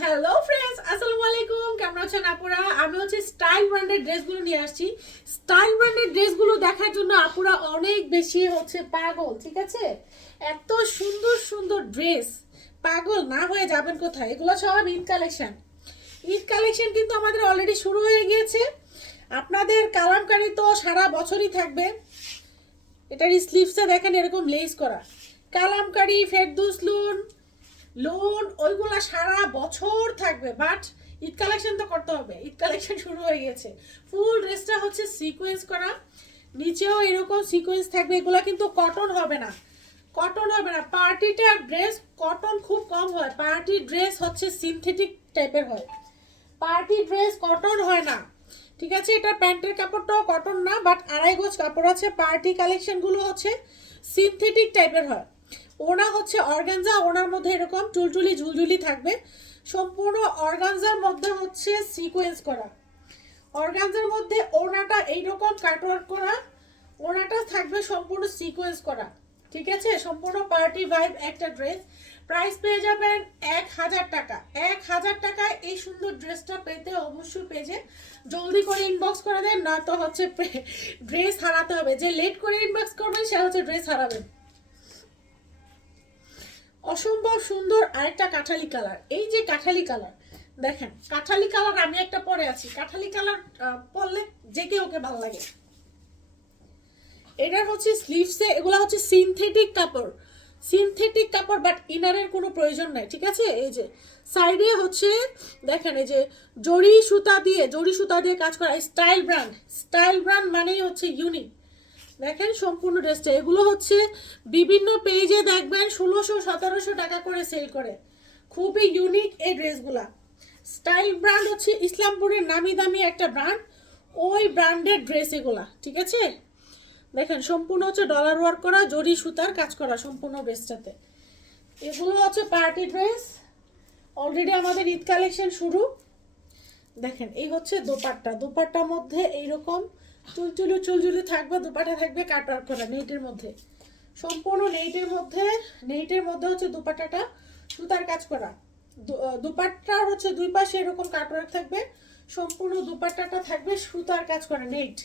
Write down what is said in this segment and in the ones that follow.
Hello friends আসসালামু আলাইকুম কেমন আছেন আপুরা? আমি হচ্ছে স্টাইল ব্র্যান্ডের ড্রেসগুলো নিয়ে আসছি। স্টাইল ব্র্যান্ডের ড্রেসগুলো দেখার জন্য আপুরা অনেক বেশি হচ্ছে পাগল, ঠিক আছে? এত সুন্দর সুন্দর ড্রেস পাগল না হয়ে যাবেন কোথায়? এগুলো সব ঈদ কালেকশন ঈদ কালেকশন কিন্তু আমাদের অলরেডি শুরু হয়ে গিয়েছে। আপনাদের কালামকারি তো সারা বছরই থাকবে। এটার স্লিভসে দেখেন এরকম লেস করা। কালামকারি, ফেরদুস লুন লোন ওইগুলা সারা বছর থাকবে বাট ঈদ কালেকশন তো করতে হবে। ঈদ কালেকশন শুরু হয়ে গেছে। ফুল ড্রেসটা হচ্ছে সিকোয়েন্স করা। নিচেও এরকম সিকোয়েন্স থাকবে, এগুলো কিন্তু কটন হবে না। কটন হবে না। পার্টিটা ড্রেস কটন খুব কম হয়। পার্টি ড্রেস হচ্ছে সিনথেটিক টাইপের হয়। পার্টি ড্রেস কটন হয় না। ঠিক আছে? এটা প্যান্টের কাপড়টাও কটন না বাট আড়াই গজ কাপড় আছে। পার্টি কালেকশনগুলো হচ্ছে সিনথেটিক টাইপের হয়। ওনা হচ্ছে অর্গানজা, ওনার মধ্যে এরকম টুলটুলি ঝুলঝুলি থাকবে। সম্পূর্ণ অর্গানজার মধ্যে হচ্ছে সিকোয়েন্স করা। অর্গানজার মধ্যে ওনাটা এইরকম কাটওয়ার্ক করা, ওনাটা থাকবে সম্পূর্ণ সিকোয়েন্স করা। ঠিক আছে? সম্পূর্ণ পার্টি ভাইব একটা ড্রেস প্রাইস পেয়ে যাবেন এক হাজার টাকা। এক হাজার টাকায় এই সুন্দর ড্রেসটা পেতে অবশ্যই পেজে জলদি করে ইনবক্স করে দেন না তো হচ্ছে ড্রেস হারাতে হবে। যে লেট করে ইনবক্স করবেন, সে হচ্ছে ড্রেস হারাবেন। অসম্ভব সুন্দর আরেকটা কাঁঠালি কালার এই যে কাঁঠালি কালার দেখেন, কাঁঠালি কালার আমি একটা পরে আছি। কাঁঠালি কালার পরলে যে কে ওকে ভালো লাগে। এটার হচ্ছে স্লিভসে এগুলো হচ্ছে সিনথেটিক কাপড়। সিনথেটিক কাপড় বাট ইনারের কোনো প্রয়োজন নাই, ঠিক আছে? এই যে সাইডে হচ্ছে, দেখেন, এই যে, জড়ি সুতা দিয়ে, জড়ি সুতা দিয়ে কাজ করা স্টাইল ব্র্যান্ড স্টাইল ব্র্যান্ড মানেই হচ্ছে ইউনিক দেখেন সম্পূর্ণ ড্রেসটা। এগুলো হচ্ছে বিভিন্ন পেজে দেখবেন ষোলোশো, সতেরোশো টাকা করে সেল করে। খুবই ইউনিক এই ড্রেসগুলা। স্টাইল ব্র্যান্ড হচ্ছে ইসলামপুরের নামি দামি একটা ব্র্যান্ড ওই ব্র্যান্ডের ড্রেস এগুলা, ঠিক আছে? দেখেন, সম্পূর্ণ হচ্ছে ডলার ওয়ার্ক করা, জরি সুতার কাজ করা সম্পূর্ণ ড্রেসটাতে। এগুলো হচ্ছে পার্টি ড্রেস অলরেডি আমাদের ঈদ কালেকশন শুরু। দেখেন, এই হচ্ছে দোপাট্টা। দোপাট্টার মধ্যে এইরকম চুলচুলু চুলচুলু থাকবে, দুপাটা থাকবে কাটওয়ার্ক করা নেটের মধ্যে। সম্পূর্ণ নেটের মধ্যে নেটের মধ্যে হচ্ছে দুপাটাটা সুতার কাজ করা। দুপাট্টার হচ্ছে দুই পাশে এরকম কাটওয়ার্ক থাকবে, সম্পূর্ণ দুপাট্টাটা থাকবে সুতার কাজ করা, নেট।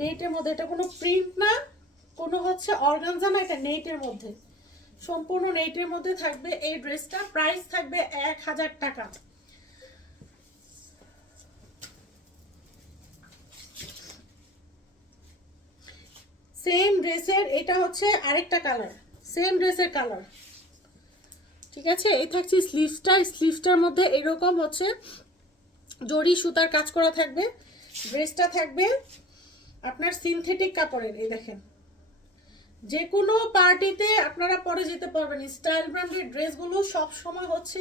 নেটের মধ্যে এটা কোনো প্রিন্ট না, কোনো হচ্ছে অর্গানজা না, এটা নেটের মধ্যে। সম্পূর্ণ নেটের মধ্যে থাকবে এই ড্রেসটা, প্রাইস থাকবে এক হাজার টাকা। সেম ড্রেসের এটা হচ্ছে আরেকটা কালার সেম ড্রেসের কালার ঠিক আছে? এই থাকছে স্লিভসটা স্লিভসটার মধ্যে এরকম হচ্ছে জড়ি সুতার কাজ করা থাকবে ড্রেসটা থাকবে আপনার সিনথেটিক কাপড়ের, এই দেখেন। যে কোনো পার্টিতে আপনারা পরে যেতে পারবেন। স্টাইল ব্র্যান্ডের ড্রেসগুলো সব সময় হচ্ছে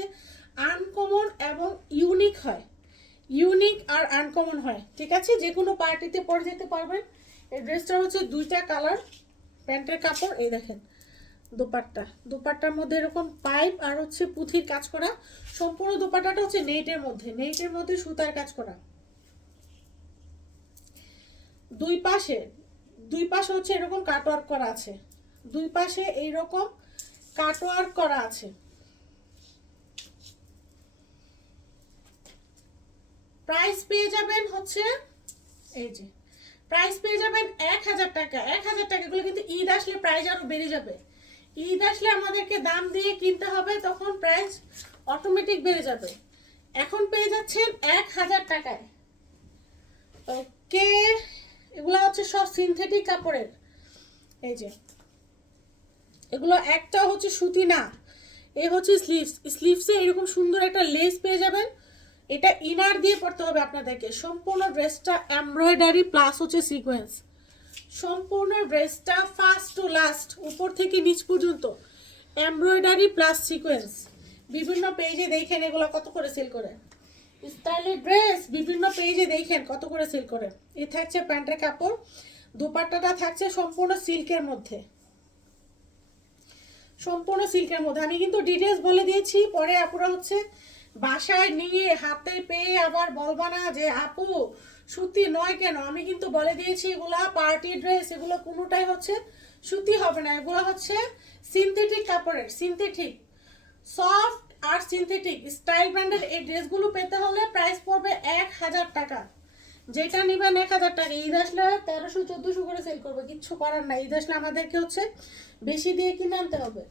আনকমন এবং ইউনিক হয়। ইউনিক আর আনকমন হয়। ঠিক আছে? যে কোনো পার্টিতে পরে যেতে পারবেন। এই ড্রেসটা হচ্ছে দুইটা কালার, প্যান্টের কাপড়, এই দেখেন দোপাট্টা। দোপাট্টার মধ্যে এরকম পাইপ আর হচ্ছে পুঁথির কাজ করা। সম্পূর্ণ দোপাট্টাটা হচ্ছে নেটের মধ্যে নেটের মধ্যে সুতার কাজ করা। দুই পাশে দুই পাশে হচ্ছে এরকম কাটওয়ার্ক করা আছে। দুই পাশে এইরকম কাটওয়ার্ক করা আছে। প্রাইস পেয়ে যাবেন হচ্ছে, এই যে প্রাইস পেয়ে যাবেন এক হাজার টাকা। এক হাজার টাকা এগুলো কিন্তু ঈদ আসলে প্রাইস আরও বেড়ে যাবে। ঈদ আসলে আমাদেরকে দাম দিয়ে কিনতে হবে, তখন প্রাইস অটোমেটিক বেড়ে যাবে। এখন পেয়ে যাচ্ছেন এক হাজার টাকায়। ওকে এগুলো হচ্ছে সব সিনথেটিক কাপড়ের। এই যে, এগুলো একটা হচ্ছে সুতি না, এ হচ্ছে স্লিভস স্লিভসে এরকম সুন্দর একটা লেস পেয়ে যাবেন। এটা ইনার দিয়ে পড়তে হবে আপনাদেরকে। সম্পূর্ণ ড্রেসটা এমব্রয়ডারি প্লাস হচ্ছে সিকোয়েন্স সম্পূর্ণ ড্রেসটা ফার্স্ট টু লাস্ট উপর থেকে নিচ পর্যন্ত। এমব্রয়ডারি প্লাস সিকোয়েন্স বিভিন্ন পেজে দেখেন এগুলো কত করে সেল করে। স্টাইলের ড্রেস বিভিন্ন পেজে দেখেন কত করে সেল করে। এ থাকছে প্যান্টের কাপড়, দুপাট্টাটা থাকছে সম্পূর্ণ সিল্কের মধ্যে। সম্পূর্ণ সিল্কের মধ্যে। আমি কিন্তু ডিটেলস বলে দিয়েছি, পরে আপুরা হচ্ছে বাসায় নিয়ে হাতে পেয়ে আবার বলবা না যে, আপু, সুতি নয় কেন? আমি কিন্তু বলে দিয়েছি, এগুলা পার্টি ড্রেস, এগুলো কোনোটাই হচ্ছে সুতি হবে না। এগুলো হচ্ছে সিনথেটিক কাপড়ের সিনথেটিক সফট আর সিনথেটিক স্টাইল ব্র্যান্ডের এই ড্রেসগুলো পেতে হলে প্রাইস পড়বে এক হাজার টাকা। যেটা নেবেন এক হাজার টাকা। ঈদ আসলে তেরোশো, চোদ্দোশো করে সেল করবে, কিচ্ছু করার নাই। ঈদ আসলে আমাদেরকে হচ্ছে বেশি দিয়ে কিনে আনতে হবে।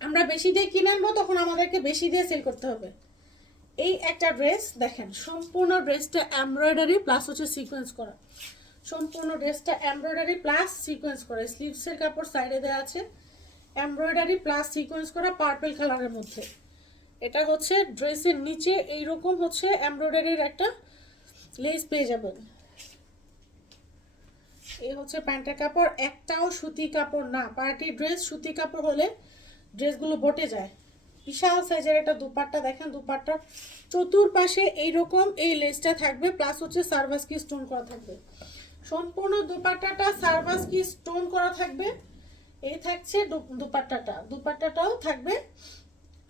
আমরা বেশি দিয়ে কিনে আনব, তখন আমাদেরকে বেশি দিয়ে সেল করতে হবে। এই একটা ড্রেস দেখেন, সম্পূর্ণ ড্রেসটা এমব্রয়ডারি প্লাস হচ্ছে সিকোয়েন্স করা। সম্পূর্ণ ড্রেসটা এমব্রয়ডারি প্লাস সিকোয়েন্স করা। স্লিভসের কাপড় সাইডে দেওয়া আছে। এমব্রয়ডারি প্লাস সিকোয়েন্স করা পার্পল কালারের মধ্যে। এটা হচ্ছে ড্রেসের নিচে এইরকম হচ্ছে এমব্রয়ডারির একটা লেস পেয়ে যাবেন এই হচ্ছে প্যান্টের কাপড়, একটাও সুতি কাপড় না। পার্টি ড্রেস সুতি কাপড় হলে ড্রেসগুলো বটে যায়। বিশাল সাইজের একটা দুপাট্টা, দেখেন দুপাট্টার চতুর্পাশে এইরকম এই লেসটা থাকবে প্লাস হচ্ছে সার্ভাস কি স্টোন করা থাকবে। সম্পূর্ণ দুপাট্টাটা সার্ভাস কি স্টোন করা থাকবে। এই থাকছে দুপাট্টাটা। দুপাট্টাটাও থাকবে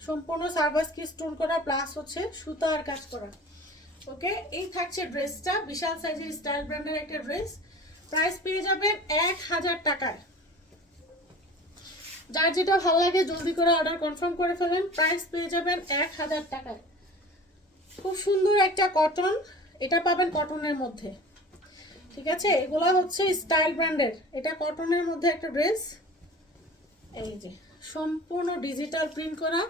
সম্পূর্ণ সার্ভাস কি স্টোন করা প্লাস হচ্ছে সুতার কাজ করা। ওকে, এই থাকছে ড্রেসটা বিশাল সাইজের স্টাইল ব্র্যান্ডের একটা ড্রেস প্রাইস পেয়ে যাবেন এক হাজার টাকায়। যার যেটা ভালো লাগে জলদি করে অর্ডার কনফার্ম করে ফেলেন। প্রাইস পেয়ে যাবেন এক হাজার টাকায়। খুব সুন্দর একটা কটন এটা পাবেন কটনের মধ্যে। ঠিক আছে? এগুলো হচ্ছে স্টাইল ব্র্যান্ডের এটা কটনের মধ্যে একটা ড্রেস এই যে, সম্পূর্ণ ডিজিটাল প্রিন্ট করা।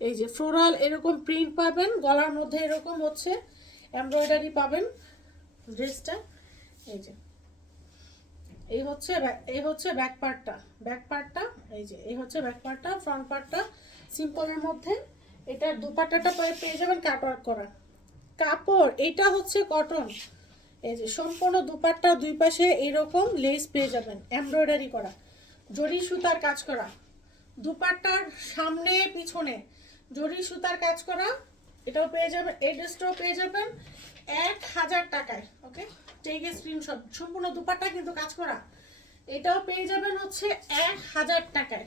এই যে ফ্লোরাল এরকম প্রিন্ট পাবেন। গলার মধ্যে এরকম হচ্ছে। এমব্রয়ডারি পাবেন। ড্রেসটা এই যে এই হচ্ছে এই হচ্ছে ব্যাক পার্টটা ব্যাক পার্টটা এই যে, এই হচ্ছে ব্যাক পার্টটা ফ্রন্ট পার্টটা সিম্পলের মধ্যে এটার দুপাট্টাটা পেয়ে পেয়ে যাবেন কাটওয়ার্ক করা। কাপড়, এটা হচ্ছে কটন এই যে, সম্পূর্ণ দুপাট্টা দুই পাশে এইরকম লেস পেয়ে যাবেন এমব্রয়ডারি করা। জরি সুতার কাজ করা। দুপাট্টার সামনে, পিছনে জরি সুতার কাজ করা। এটাও পেয়ে যাবেন, এই ড্রেসটাও পেয়ে যাবেন এক হাজার টাকায় ওকে টেকে স্ক্রিনশট সম্পূর্ণ দুপাট্টা কিন্তু কাজ করা। এটাও পেয়ে যাবেন হচ্ছে এক হাজার টাকায়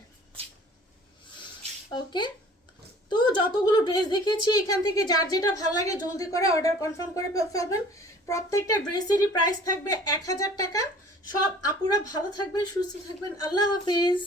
ওকে তো যতগুলো ড্রেস দেখিয়েছি, এখান থেকে যার যেটা ভালো লাগে জলদি করে অর্ডার কনফার্ম করে ফেলবেন। প্রত্যেকটা ড্রেসেরই প্রাইস থাকবে এক হাজার টাকা। সব আপুরা ভালো থাকবেন, সুস্থ থাকবেন। আল্লাহ হাফিজ।